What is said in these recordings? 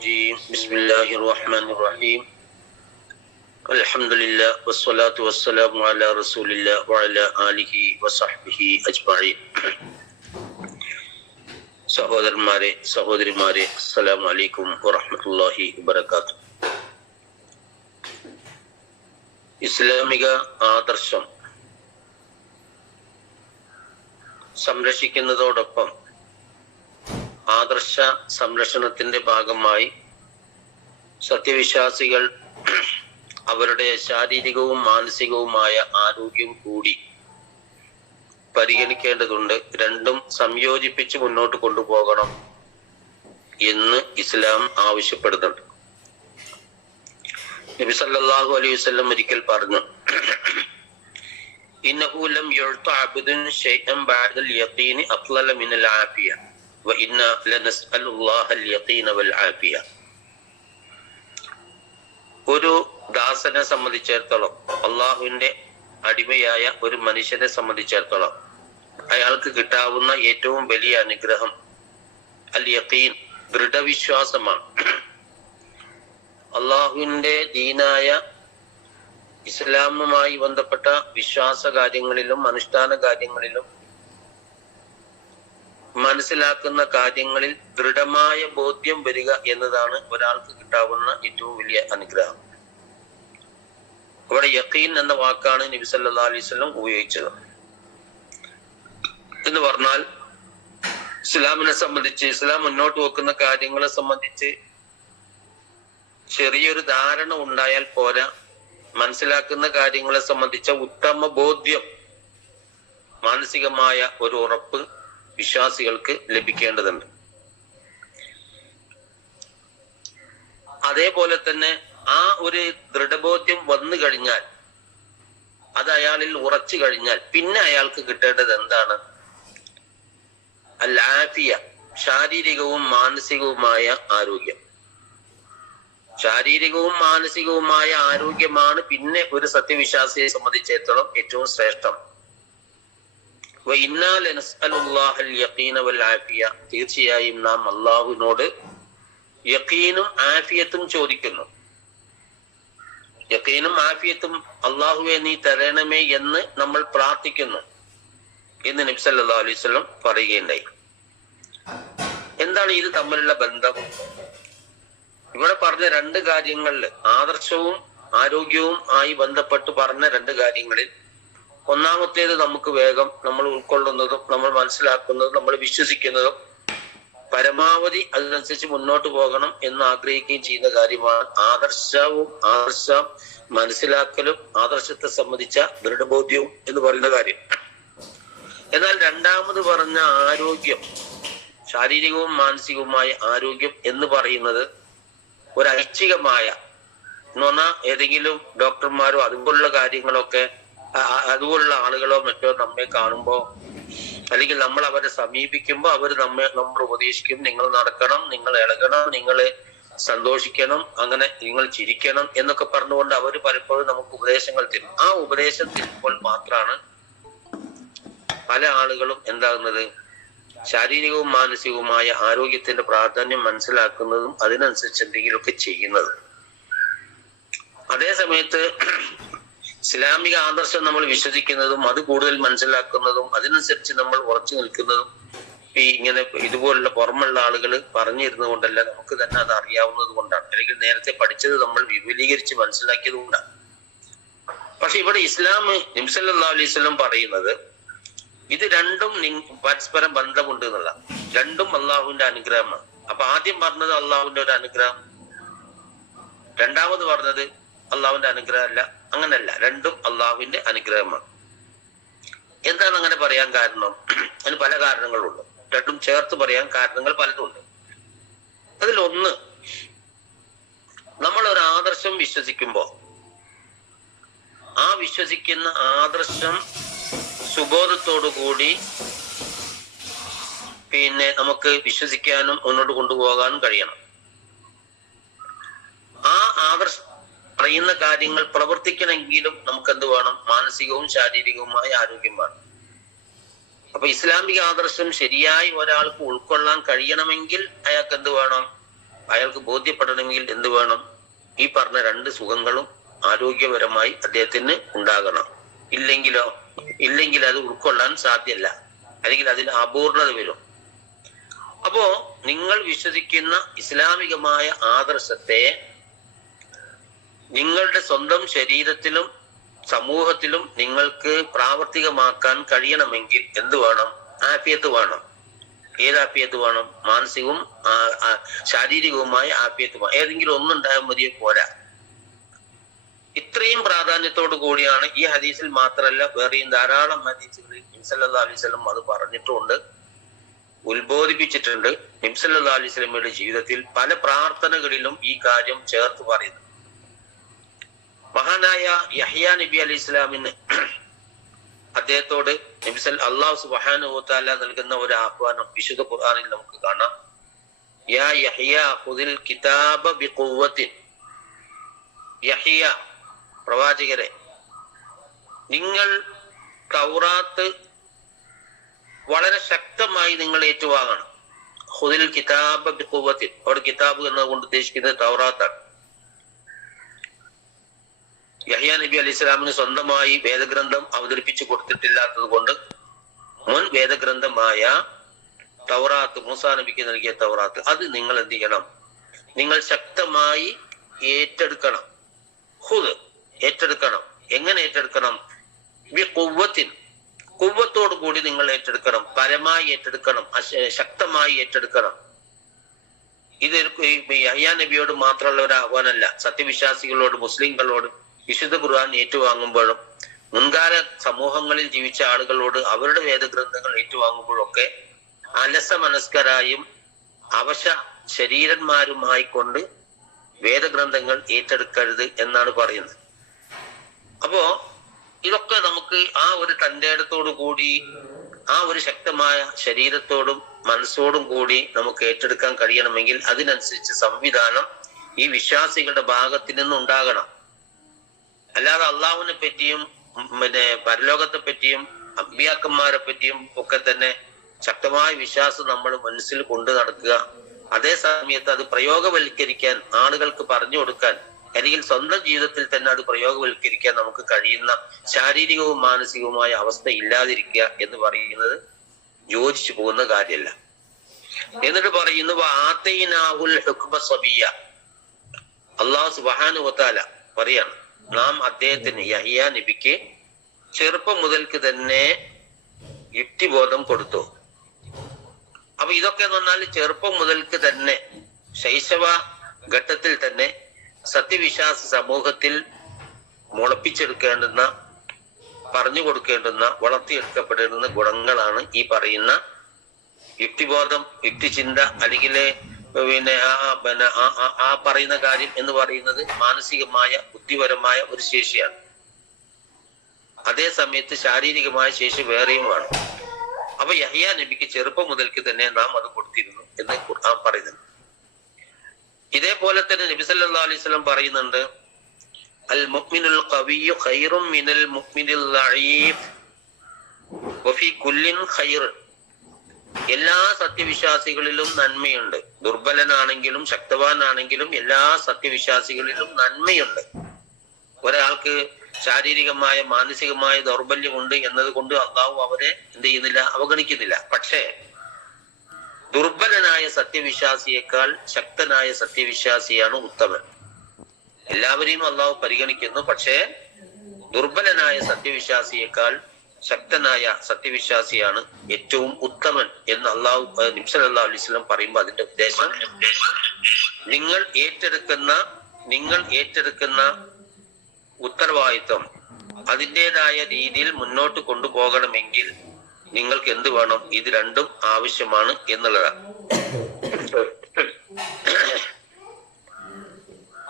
الرجيم بسم الله الرحمن الرحيم الحمد لله والصلاة والسلام على رسول الله وعلى آله وصحبه أجمعين സഹോദരന്മാരെ സഹോദരിമാരെ അസ്സലാമു അലൈക്കും വറഹ്മത്തുള്ളാഹി വബറകാതുഹു ഇസ്ലാമിക ആദർശം സംരക്ഷിക്കുന്നതോടൊപ്പം ആദർശ സംരക്ഷണത്തിന്റെ ഭാഗമായി സത്യവിശ്വാസികൾ അവരുടെ ശാരീരികവും മാനസികവുമായ ആരോഗ്യം കൂടി പരിഗണിക്കേണ്ടതുണ്ട്. രണ്ടും സംയോജിപ്പിച്ച് മുന്നോട്ട് കൊണ്ടുപോകണം എന്ന് ഇസ്ലാം ആവശ്യപ്പെടുന്നുണ്ട്. നബി സല്ലല്ലാഹു അലൈഹി വസല്ലം ഒരിക്കൽ പറഞ്ഞു ഇന്നഹു ലം യുഅത അബ്ദുൻ ശൈഅൻ ബഅദൽ യഖീനി അഫ്ളല മിനൽ ആഫിയ. ഒരു ദാസനെ സംബന്ധിച്ചിടത്തോളം അള്ളാഹുവിന്റെ അടിമയായ ഒരു മനുഷ്യനെ സംബന്ധിച്ചിടത്തോളം അയാൾക്ക് കിട്ടാവുന്ന ഏറ്റവും വലിയ അനുഗ്രഹം അൽ യക്കീൻ ദൃഢവിശ്വാസമാണ്. അള്ളാഹുവിന്റെ ദീനായ ഇസ്ലാമുമായി ബന്ധപ്പെട്ട വിശ്വാസ കാര്യങ്ങളിലും അനുഷ്ഠാന കാര്യങ്ങളിലും മനസ്സിലാക്കുന്ന കാര്യങ്ങളിൽ ദൃഢമായ ബോധ്യം വരിക എന്നതാണ് ഒരാൾക്ക് കിട്ടാവുന്ന ഏറ്റവും വലിയ അനുഗ്രഹം. അവിടെ യക്കീൻ എന്ന വാക്കാണ് നബി സല്ലാ അലൈഹി സ്വലം ഉപയോഗിച്ചത്. എന്ന് പറഞ്ഞാൽ ഇസ്ലാമിനെ സംബന്ധിച്ച് ഇസ്ലാം മുന്നോട്ട് വെക്കുന്ന കാര്യങ്ങളെ സംബന്ധിച്ച് ചെറിയൊരു ധാരണ ഉണ്ടായാൽ പോരാ. മനസ്സിലാക്കുന്ന കാര്യങ്ങളെ സംബന്ധിച്ച ഉത്തമ ബോധ്യം മാനസികമായ ഒരു ഉറപ്പ് വിശ്വാസികൾക്ക് ലഭിക്കേണ്ടതുണ്ട്. അതേപോലെ തന്നെ ആ ഒരു ദൃഢബോധ്യം വന്നു കഴിഞ്ഞാൽ അത് അയാളിൽ ഉറച്ചു കഴിഞ്ഞാൽ പിന്നെ അയാൾക്ക് കിട്ടേണ്ടത് എന്താണ്? അല്ലാഫിയ ശാരീരികവും മാനസികവുമായ ആരോഗ്യം. ശാരീരികവും മാനസികവുമായ ആരോഗ്യമാണ് പിന്നെ ഒരു സത്യവിശ്വാസിയെ സംബന്ധിച്ചിടത്തോളം ഏറ്റവും ശ്രേഷ്ഠം. തീർച്ചയായും നാം അള്ളാഹുവിനോട് യക്കീനും ആഫിയത്തും ചോദിക്കുന്നു. യക്കീനും ആഫിയത്തും അള്ളാഹുവെ നീ തരണമേ എന്ന് നമ്മൾ പ്രാർത്ഥിക്കുന്നു എന്ന് നബ്സ് അലൈഹി സ്വലം പറയുകയുണ്ടായി. എന്താണ് ഇത് തമ്മിലുള്ള ബന്ധം? ഇവിടെ പറഞ്ഞ രണ്ട് കാര്യങ്ങളിൽ ആദർശവും ആരോഗ്യവും ആയി ബന്ധപ്പെട്ട് പറഞ്ഞ രണ്ട് കാര്യങ്ങളിൽ ഒന്നാമത്തേത് നമുക്ക് വേഗം നമ്മൾ ഉൾക്കൊള്ളുന്നതും നമ്മൾ മനസ്സിലാക്കുന്നതും നമ്മൾ വിശ്വസിക്കുന്നതും പരമാവധി അതിനനുസരിച്ച് മുന്നോട്ട് പോകണം എന്ന് ആഗ്രഹിക്കുകയും ചെയ്യുന്ന കാര്യമാണ്. ആദർശവും ആദർശം മനസ്സിലാക്കലും ആദർശത്തെ സംബന്ധിച്ച ദൃഢബോധ്യവും എന്ന് പറയുന്ന കാര്യം. എന്നാൽ രണ്ടാമത് പറഞ്ഞ ആരോഗ്യം ശാരീരികവും മാനസികവുമായ ആരോഗ്യം എന്ന് പറയുന്നത് ഒരു ഐച്ഛികമായ എന്ന് പറഞ്ഞാൽ ഏതെങ്കിലും ഡോക്ടർമാരോ അതുപോലുള്ള കാര്യങ്ങളൊക്കെ അതുപോലുള്ള ആളുകളോ മറ്റോ നമ്മെ കാണുമ്പോ അല്ലെങ്കിൽ നമ്മൾ അവരെ സമീപിക്കുമ്പോൾ അവർ നമ്മെ നമ്മൾ ഉപദേശിക്കും. നിങ്ങൾ നടക്കണം നിങ്ങൾ ഇളകണം നിങ്ങൾ സന്തോഷിക്കണം അങ്ങനെ നിങ്ങൾ ചിരിക്കണം എന്നൊക്കെ പറഞ്ഞുകൊണ്ട് അവർ പലപ്പോഴും നമുക്ക് ഉപദേശങ്ങൾ തരും. ആ ഉപദേശം തരുമ്പോൾ മാത്രമാണ് പല ആളുകളും എന്താകുന്നത്? ശാരീരികവും മാനസികവുമായ ആരോഗ്യത്തിന്റെ പ്രാധാന്യം മനസ്സിലാക്കുന്നതും അതിനനുസരിച്ച് എന്തെങ്കിലുമൊക്കെ ചെയ്യുന്നത്. അതേ സമയത്ത് ഇസ്ലാമിക ആദർശം നമ്മൾ വിശ്വസിക്കുന്നതും അത് കൂടുതൽ മനസ്സിലാക്കുന്നതും അതിനനുസരിച്ച് നമ്മൾ ഉറച്ചു നിൽക്കുന്നതും ഈ ഇങ്ങനെ ഇതുപോലുള്ള പുറമുള്ള ആളുകൾ പറഞ്ഞിരുന്നത് കൊണ്ടല്ല നമുക്ക് തന്നെ അത് അറിയാവുന്നത് കൊണ്ടാണ്. അല്ലെങ്കിൽ നേരത്തെ പഠിച്ചത് നമ്മൾ വിപുലീകരിച്ച് മനസ്സിലാക്കിയത് കൊണ്ടാണ്. പക്ഷെ ഇവിടെ ഇസ്ലാം നിംസല്ലാ അലൈഹി സ്വലം പറയുന്നത് ഇത് രണ്ടും പരസ്പരം ബന്ധമുണ്ട് എന്നുള്ള രണ്ടും അള്ളാഹുവിന്റെ അനുഗ്രഹമാണ്. അപ്പൊ ആദ്യം പറഞ്ഞത് അള്ളാഹുവിന്റെ ഒരു അനുഗ്രഹം. രണ്ടാമത് പറഞ്ഞത് അള്ളാഹുവിന്റെ അനുഗ്രഹമല്ല. അങ്ങനല്ല. രണ്ടും അള്ളാഹുവിന്റെ അനുഗ്രഹമാണ്. എന്താണ് അങ്ങനെ പറയാൻ കാരണം? അതിന് പല കാരണങ്ങളുണ്ട്. രണ്ടും ചേർത്ത് പറയാൻ കാരണങ്ങൾ പലതുണ്ട്. അതിലൊന്ന് നമ്മൾ ഒരു ആദർശം വിശ്വസിക്കുമ്പോൾ ആ വിശ്വസിക്കുന്ന ആദർശം സുബോധത്തോടു കൂടി പിന്നെ നമുക്ക് വിശ്വസിക്കാനും മുന്നോട്ട് കൊണ്ടുപോകാനും കഴിയണം. ആ ആദർശ പറയുന്ന കാര്യങ്ങൾ പ്രവർത്തിക്കണമെങ്കിലും നമുക്ക് എന്ത് വേണം? മാനസികവും ശാരീരികവുമായ ആരോഗ്യം വേണം. അപ്പൊ ഇസ്ലാമിക ആദർശം ശരിയായി ഒരാൾക്ക് ഉൾക്കൊള്ളാൻ കഴിയണമെങ്കിൽ അയാൾക്ക് എന്ത് വേണം? അയാൾക്ക് ബോധ്യപ്പെടണമെങ്കിൽ എന്ത് വേണം? ഈ പറഞ്ഞ രണ്ട് സുഖങ്ങളും ആരോഗ്യപരമായി അദ്ദേഹത്തിന് ഉണ്ടാകണം. ഇല്ലെങ്കിലോ ഇല്ലെങ്കിൽ അത് ഉൾക്കൊള്ളാൻ സാധ്യല്ല അല്ലെങ്കിൽ അതിന് അപൂർണത വരും. അപ്പോ നിങ്ങൾ വിശ്വസിക്കുന്ന ഇസ്ലാമികമായ ആദർശത്തെ നിങ്ങളുടെ സ്വന്തം ശരീരത്തിലും സമൂഹത്തിലും നിങ്ങൾക്ക് പ്രാവർത്തികമാക്കാൻ കഴിയണമെങ്കിൽ എന്ത് വേണം? ആഫിയത്ത് വേണം. ഏത് ആഫിയത്ത് വേണം? മാനസികവും ശാരീരികവുമായ ആഫിയത്ത് ഏതെങ്കിലും ഒന്നുണ്ടായാൽ മതിയെ? പോരാ. ഇത്രയും പ്രാധാന്യത്തോടു കൂടിയാണ് ഈ ഹദീസിൽ മാത്രമല്ല വേറെയും ധാരാളം ഹദീസുകളിൽ നിംസല്ലാ അലൈവല്ലം അത് പറഞ്ഞിട്ടുണ്ട്. ഉത്ബോധിപ്പിച്ചിട്ടുണ്ട്. നിംസല്ലാ അലിസ്ലമിയുടെ ജീവിതത്തിൽ പല പ്രാർത്ഥനകളിലും ഈ കാര്യം ചേർത്ത് പറയുന്നു. മഹാനായ യഹ്യാ നബി അലി ഇസ്ലാമിന് അദ്ദേഹത്തോട് നബിസൽ അള്ളാഹു സുബാനുത്താല നൽകുന്ന ഒരു ആഹ്വാനം വിശുദ്ധ ഖുർആാനിൽ നമുക്ക് കാണാം. യാ യഹിയ ഖുദിൽ കിതാബ ബി ബിഖുവ്വത്തിൻ. യഹിയ പ്രവാചകരെ നിങ്ങൾ തൗറാത്ത് വളരെ ശക്തമായി നിങ്ങൾ ഏറ്റുവാങ്ങണം. കിതാബ ബി ബിഖുവത്തിൽ അവിടെ കിതാബ് എന്നതുകൊണ്ട് ഉദ്ദേശിക്കുന്നത് തൗറാത്താണ്. യഹിയ നബി അലൈഹി സ്വലാമിന് സ്വന്തമായി വേദഗ്രന്ഥം അവതരിപ്പിച്ചു കൊടുത്തിട്ടില്ലാത്തത് കൊണ്ട് മുൻ വേദഗ്രന്ഥമായ തൗറാത്ത് മൂസാ നബിക്ക് നൽകിയ തൗറാത്ത് അത് നിങ്ങൾ എന്ത് ചെയ്യണം? നിങ്ങൾ ശക്തമായി ഏറ്റെടുക്കണം. ഹുദ് ഏറ്റെടുക്കണം. എങ്ങനെ ഏറ്റെടുക്കണം? കുവ്വത്തിൻ കുവ്വത്തോടു കൂടി നിങ്ങൾ ഏറ്റെടുക്കണം. പരമായി ഏറ്റെടുക്കണം. ശക്തമായി ഏറ്റെടുക്കണം. ഇത് അയ്യാ നബിയോട് മാത്രമുള്ള ഒരു ആഹ്വാനമല്ല. സത്യവിശ്വാസികളോട് മുസ്ലിങ്ങളോട് വിശുദ്ധ ഖുർആൻ ഏറ്റുവാങ്ങുമ്പോഴും മുൻകാല സമൂഹങ്ങളിൽ ജീവിച്ച ആളുകളോട് അവരുടെ വേദഗ്രന്ഥങ്ങൾ ഏറ്റുവാങ്ങുമ്പോഴൊക്കെ അലസ മനസ്കരായും അവശ ശരീരന്മാരുമായി കൊണ്ട് വേദഗ്രന്ഥങ്ങൾ ഏറ്റെടുക്കരുത് എന്നാണ് പറയുന്നത്. അപ്പോ ഇതൊക്കെ നമുക്ക് ആ ഒരു തന്റേടത്തോടു കൂടി ആ ഒരു ശക്തമായ ശരീരത്തോടും മനസ്സോടും കൂടി നമുക്ക് ഏറ്റെടുക്കാൻ കഴിയണമെങ്കിൽ അതിനനുസരിച്ച് സംവിധാനം ഈ വിശ്വാസികളുടെ ഭാഗത്തു നിന്ന് ഉണ്ടാകണം അല്ലാതെ അള്ളാഹുവിനെ പറ്റിയും പിന്നെ പരലോകത്തെ പറ്റിയും അമ്പിയാക്കന്മാരെ പറ്റിയും ഒക്കെ തന്നെ ശക്തമായ വിശ്വാസം നമ്മൾ മനസ്സിൽ കൊണ്ടു നടക്കുക അതേ സമയത്ത് അത് പ്രയോഗവൽക്കരിക്കാൻ ആളുകൾക്ക് പറഞ്ഞു കൊടുക്കാൻ അല്ലെങ്കിൽ സ്വന്തം ജീവിതത്തിൽ തന്നെ അത് പ്രയോഗവൽക്കരിക്കാൻ നമുക്ക് കഴിയുന്ന ശാരീരികവും മാനസികവുമായ അവസ്ഥ ഇല്ലാതിരിക്കുക എന്ന് പറയുന്നത് യോജിച്ചു പോകുന്ന കാര്യമല്ല എന്നിട്ട് പറയുന്നു "വആതൈനാഹുൽ ഹുക്മ സബിയ്യ." അള്ളാഹു സുബാനുവത്താല പറയാണ് നാം അദ്ദേഹത്തിന് യഹിയ നബിക്ക് ചെറുപ്പം മുതൽക്ക് തന്നെ യുക്തിബോധം കൊടുത്തു. അപ്പൊ ഇതൊക്കെ എന്ന് പറഞ്ഞാൽ ചെറുപ്പം മുതൽക്ക് തന്നെ ശൈശവ ഘട്ടത്തിൽ തന്നെ സത്യവിശ്വാസ സമൂഹത്തിൽ മുളപ്പിച്ചെടുക്കേണ്ടുന്ന പറഞ്ഞു കൊടുക്കേണ്ടുന്ന വളർത്തിയെടുക്കപ്പെടേണ്ടുന്ന ഗുണങ്ങളാണ് ഈ പറയുന്ന യുക്തിബോധം യുക്തിചിന്ത അല്ലെങ്കിൽ പിന്നെ ആ പിന്നെ ആ- പറയുന്ന കാര്യം എന്ന് പറയുന്നത് മാനസികമായ ബുദ്ധിപരമായ ഒരു ശേഷിയാണ്. അതേ സമയത്ത് ശാരീരികമായ ശേഷി വേറെയും വേണം അപ്പൊ യഹിയ നബിക്ക് ചെറുപ്പം മുതൽക്ക് തന്നെ നാം അത് കൊടുത്തിരുന്നു എന്ന് ഖുർആൻ പറയുന്നുണ്ട്. ഇതേപോലെ തന്നെ നബി സല്ലാ അലൈഹി സ്വലം പറയുന്നുണ്ട് അൽ മുഅ്മിനുൽ ഖവിയു ഖൈറും മിനൽ മുഅ്മിനിൽ ലഈഫ് എല്ലാ സത്യവിശ്വാസികളിലും നന്മയുണ്ട്. ദുർബലനാണെങ്കിലും ശക്തവാനാണെങ്കിലും എല്ലാ സത്യവിശ്വാസികളിലും നന്മയുണ്ട്. ഒരാൾക്ക് ശാരീരികമായ മാനസികമായ ദൗർബല്യമുണ്ട് എന്നതുകൊണ്ട് അള്ളാഹു അവരെ എന്ത് ചെയ്യുന്നില്ല? അവഗണിക്കുന്നില്ല. പക്ഷേ ദുർബലനായ സത്യവിശ്വാസിയേക്കാൾ ശക്തനായ സത്യവിശ്വാസിയാണ് ഉത്തമൻ. എല്ലാവരെയും അള്ളാഹു പരിഗണിക്കുന്നു. പക്ഷേ ദുർബലനായ സത്യവിശ്വാസിയേക്കാൾ ശക്തനായ സത്യവിശ്വാസിയാണ് ഏറ്റവും ഉത്തമൻ എന്ന് അള്ളാഹു നിംസൽ അള്ളാഹു അലൈഹി സ്വലം പറയുമ്പോൾ അതിന്റെ ഉദ്ദേശം. നിങ്ങൾ ഏറ്റെടുക്കുന്ന നിങ്ങൾ ഏറ്റെടുക്കുന്ന ഉത്തരവാദിത്വം അതിന്റെതായ രീതിയിൽ മുന്നോട്ട് കൊണ്ടുപോകണമെങ്കിൽ നിങ്ങൾക്ക് എന്ത് വേണം? ഇത് രണ്ടും ആവശ്യമാണ് എന്നുള്ളതാണ്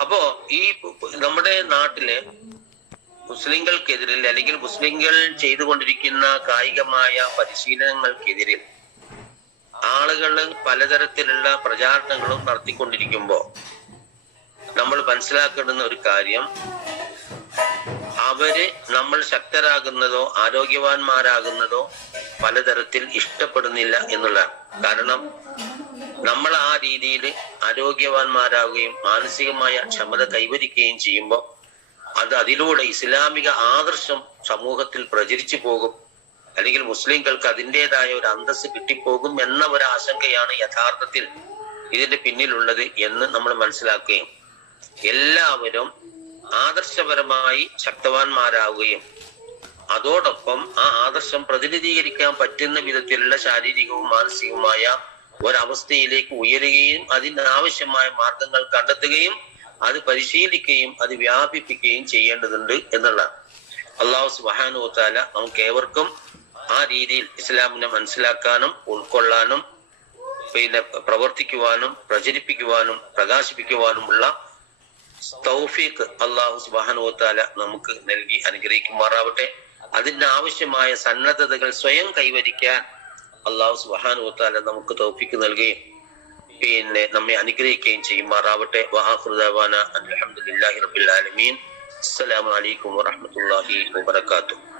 അപ്പോ ഈ നമ്മുടെ നാട്ടിൽ മുസ്ലിങ്ങൾക്കെതിരിൽ അല്ലെങ്കിൽ മുസ്ലിങ്ങൾ ചെയ്തുകൊണ്ടിരിക്കുന്ന കായികമായ പരിശീലനങ്ങൾക്കെതിരിൽ ആളുകൾ പലതരത്തിലുള്ള പ്രചാരണങ്ങളും നടത്തിക്കൊണ്ടിരിക്കുമ്പോ നമ്മൾ മനസ്സിലാക്കേണ്ടുന്ന ഒരു കാര്യം അവർ നമ്മൾ ശക്തരാകുന്നതോ ആരോഗ്യവാന്മാരാകുന്നതോ പലതരത്തിൽ ഇഷ്ടപ്പെടുന്നില്ല എന്നുള്ളതാണ്. കാരണം നമ്മൾ ആ രീതിയിൽ ആരോഗ്യവാന്മാരാകുകയും മാനസികമായ ക്ഷമത കൈവരിക്കുകയും ചെയ്യുമ്പോൾ അത് അതിലൂടെ ഇസ്ലാമിക ആദർശം സമൂഹത്തിൽ പ്രചരിച്ചു പോകും. അല്ലെങ്കിൽ മുസ്ലിംകൾക്ക് അതിന്റെതായ ഒരു അന്തസ് കിട്ടിപ്പോകും എന്ന ഒരു ആശങ്കയാണ് യഥാർത്ഥത്തിൽ ഇതിന്റെ പിന്നിലുള്ളത് എന്ന് നമ്മൾ മനസ്സിലാക്കുകയും എല്ലാവരും ആദർശപരമായി ശക്തവാന്മാരാവുകയും അതോടൊപ്പം ആ ആദർശം പ്രതിനിധീകരിക്കാൻ പറ്റുന്ന വിധത്തിലുള്ള ശാരീരികവും മാനസികവുമായ ഒരവസ്ഥയിലേക്ക് ഉയരുകയും അതിനാവശ്യമായ മാർഗങ്ങൾ കണ്ടെത്തുകയും അത് പരിശീലിക്കുകയും അത് വ്യാപിപ്പിക്കുകയും ചെയ്യേണ്ടതുണ്ട് എന്നുള്ളതാണ്. അള്ളാഹു സുബാനു താല നമുക്ക് ഏവർക്കും ആ രീതിയിൽ ഇസ്ലാമിനെ മനസ്സിലാക്കാനും ഉൾക്കൊള്ളാനും പിന്നെ പ്രവർത്തിക്കുവാനും പ്രചരിപ്പിക്കുവാനും പ്രകാശിപ്പിക്കുവാനുമുള്ള തൗഫീഖ് അള്ളാഹു സുബാനു താല നമുക്ക് നൽകി അനുഗ്രഹിക്കുമാറാവട്ടെ. അതിന് ആവശ്യമായ സന്നദ്ധതകൾ സ്വയം കൈവരിക്കാൻ അള്ളാഹു സുബാനു താല നമുക്ക് തൗഫീഖ് നൽകുകയും പിന്നെ നമ്മെ അനുഗ്രഹിക്കുകയും ചെയ്യുമാറാവട്ടെ വഹാഫുദാന അലഹമുല്ലാഹി റബിൻ ആലമീൻ. അസ്സലാമു അലൈക്കും വറഹമത്തല്ലാഹി വബർക്കാത്തു